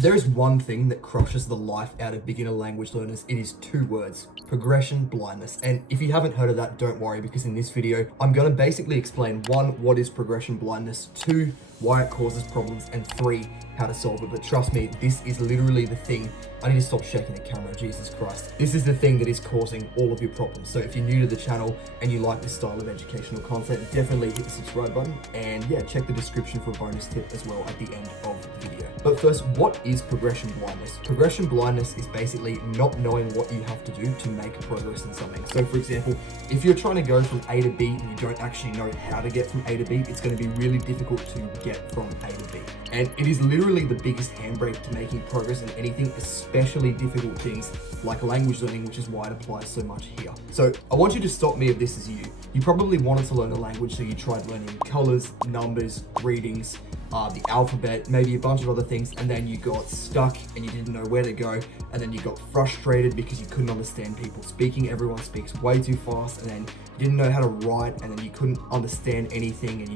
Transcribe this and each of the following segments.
If there is one thing that crushes the life out of beginner language learners, it is 2 words: progression blindness. And if you haven't heard of that, don't worry, because in this video, I'm going to basically explain 1, what is progression blindness, 2, why it causes problems, and 3, how to solve it. But trust me, this is literally the thing. I need to stop shaking the camera, Jesus Christ. This is the thing that is causing all of your problems. So if you're new to the channel and you like this style of educational content, definitely hit the subscribe button, and yeah, check the description for a bonus tip as well at the end of the video. But first, what is progression blindness? Progression blindness is basically not knowing what you have to do to make progress in something. So for example, if you're trying to go from A to B and you don't actually know how to get from A to B, it's going to be really difficult to get from A to B. And it is literally the biggest handbrake to making progress in anything, especially difficult things like language learning, which is why it applies so much here. So I want you to stop me if this is you. You probably wanted to learn a language, so you tried learning colors, numbers, readings, the alphabet, maybe a bunch of other things, and then you got stuck and you didn't know where to go, and then you got frustrated because you couldn't understand people speaking. Everyone speaks way too fast, and then you didn't know how to write, and then you couldn't understand anything, and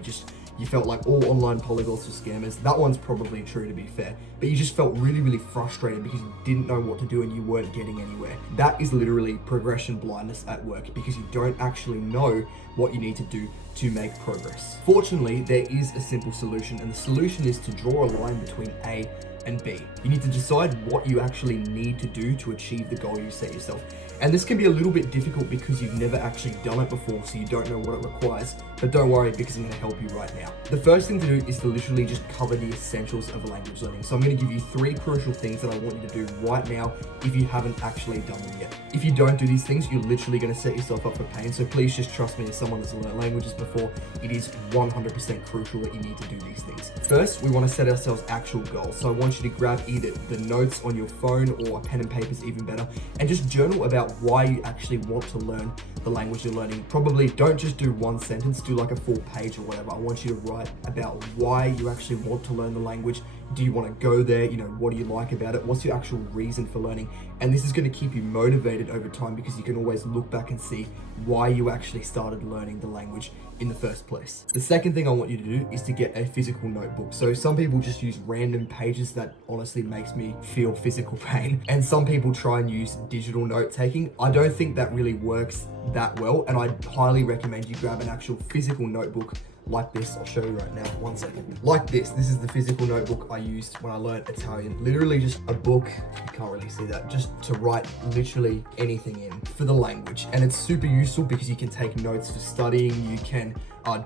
you felt like all online polyglots were scammers. That one's probably true, to be fair, but you just felt really, really frustrated because you didn't know what to do and you weren't getting anywhere. That is literally progression blindness at work, because you don't actually know what you need to do to make progress. Fortunately, there is a simple solution, and the solution is to draw a line between A and B. You need to decide what you actually need to do to achieve the goal you set yourself. And this can be a little bit difficult because you've never actually done it before, so you don't know what it requires, but don't worry, because I'm going to help you right now. The first thing to do is to literally just cover the essentials of language learning. So I'm going to give you 3 crucial things that I want you to do right now if you haven't actually done them yet. If you don't do these things, you're literally going to set yourself up for pain. So please just trust me, as someone that's learned languages before, it is 100% crucial that you need to do these things. First, we want to set ourselves actual goals. So I want you to grab either the notes on your phone, or a pen and paper is even better, and just journal about why you actually want to learn the language you're learning. Probably don't just do 1 sentence, do like a full page or whatever. I want you to write about why you actually want to learn the language. Do you want to go there? What do you like about it? What's your actual reason for learning? And this is going to keep you motivated over time, because you can always look back and see why you actually started learning the language in the first place. The second thing I want you to do is to get a physical notebook. So some people just use random pages. That honestly makes me feel physical pain. And some people try and use digital note taking. I don't think that really works that well, and I highly recommend you grab an actual physical notebook like this. I'll show you right now, 1 second. Like this is the physical notebook I used when I learned Italian. Literally just a book, you can't really see that, just to write literally anything in for the language. And it's super useful because you can take notes for studying, you can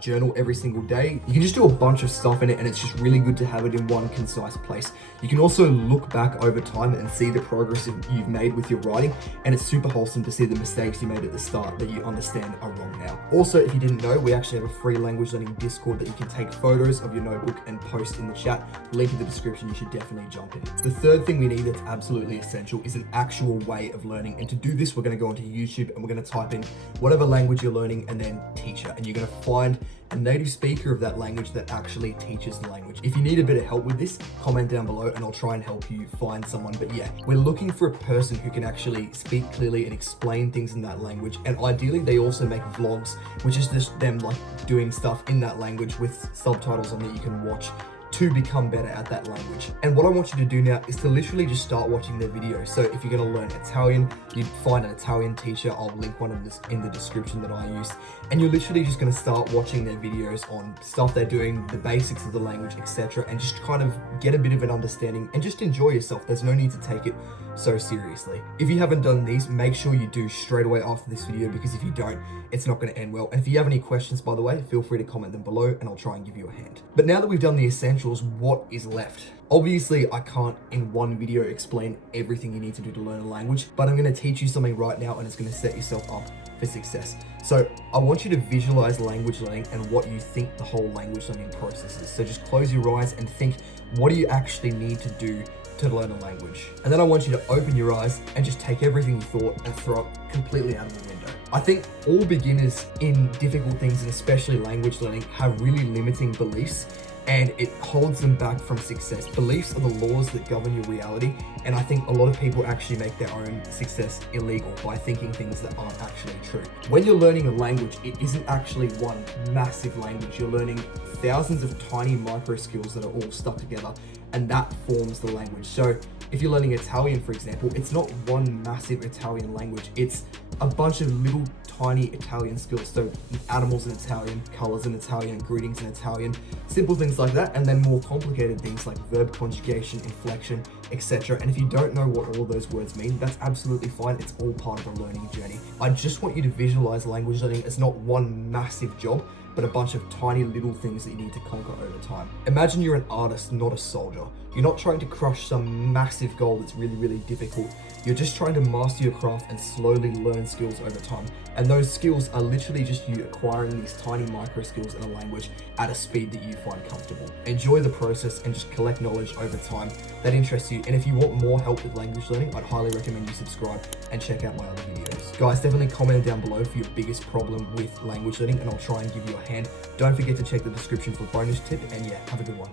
journal every single day. You can just do a bunch of stuff in it, and it's just really good to have it in one concise place. You can also look back over time and see the progress you've made with your writing, and it's super wholesome to see the mistakes you made at the start that you understand are wrong now. Also, if you didn't know, we actually have a free language learning Discord that you can take photos of your notebook and post in the chat. Link in the description, you should definitely jump in. The third thing we need that's absolutely essential is an actual way of learning. And to do this, we're going to go onto YouTube and we're going to type in whatever language you're learning and then teacher, and you're going to find a native speaker of that language that actually teaches the language. If you need a bit of help with this, comment down below and I'll try and help you find someone. But yeah, we're looking for a person who can actually speak clearly and explain things in that language. And ideally, they also make vlogs, which is just them like doing stuff in that language with subtitles on that you can watch to become better at that language. And what I want you to do now is to literally just start watching their videos. So if you're going to learn Italian, you'd find an Italian teacher. I'll link one of this in the description that I used. And you're literally just going to start watching their videos on stuff they're doing, the basics of the language, etc. And just kind of get a bit of an understanding and just enjoy yourself. There's no need to take it so seriously. If you haven't done these, make sure you do straight away after this video, because if you don't, it's not going to end well. And if you have any questions, by the way, feel free to comment them below and I'll try and give you a hand. But now that we've done the essentials, what is left? Obviously, I can't in one video explain everything you need to do to learn a language, but I'm going to teach you something right now and it's going to set yourself up for success. So I want you to visualize language learning and what you think the whole language learning process is. So just close your eyes and think, what do you actually need to do to learn a language? And then I want you to open your eyes and just take everything you thought and throw it completely out of the window. I think all beginners in difficult things, and especially language learning, have really limiting beliefs, and it holds them back from success. Beliefs are the laws that govern your reality, and I think a lot of people actually make their own success illegal by thinking things that aren't actually true. When you're learning a language, it isn't actually one massive language. You're learning thousands of tiny micro skills that are all stuck together, and that forms the language. So if you're learning Italian, for example, it's not one massive Italian language, it's a bunch of little tiny Italian skills. So animals in Italian, colors in Italian, greetings in Italian, simple things like that, and then more complicated things like verb conjugation, inflection, etc. And if you don't know what all of those words mean, that's absolutely fine. It's all part of a learning journey. I just want you to visualize language learning as not one massive job, but a bunch of tiny little things that you need to conquer over time. Imagine you're an artist, not a soldier. You're not trying to crush some massive goal that's really, really difficult. You're just trying to master your craft and slowly learn skills over time. And those skills are literally just you acquiring these tiny micro skills in a language at a speed that you find comfortable. Enjoy the process and just collect knowledge over time that interests you. And if you want more help with language learning, I'd highly recommend you subscribe and check out my other videos. Guys, definitely comment down below for your biggest problem with language learning, and I'll try and give you a hand. Don't forget to check the description for a bonus tip, and yeah, have a good one.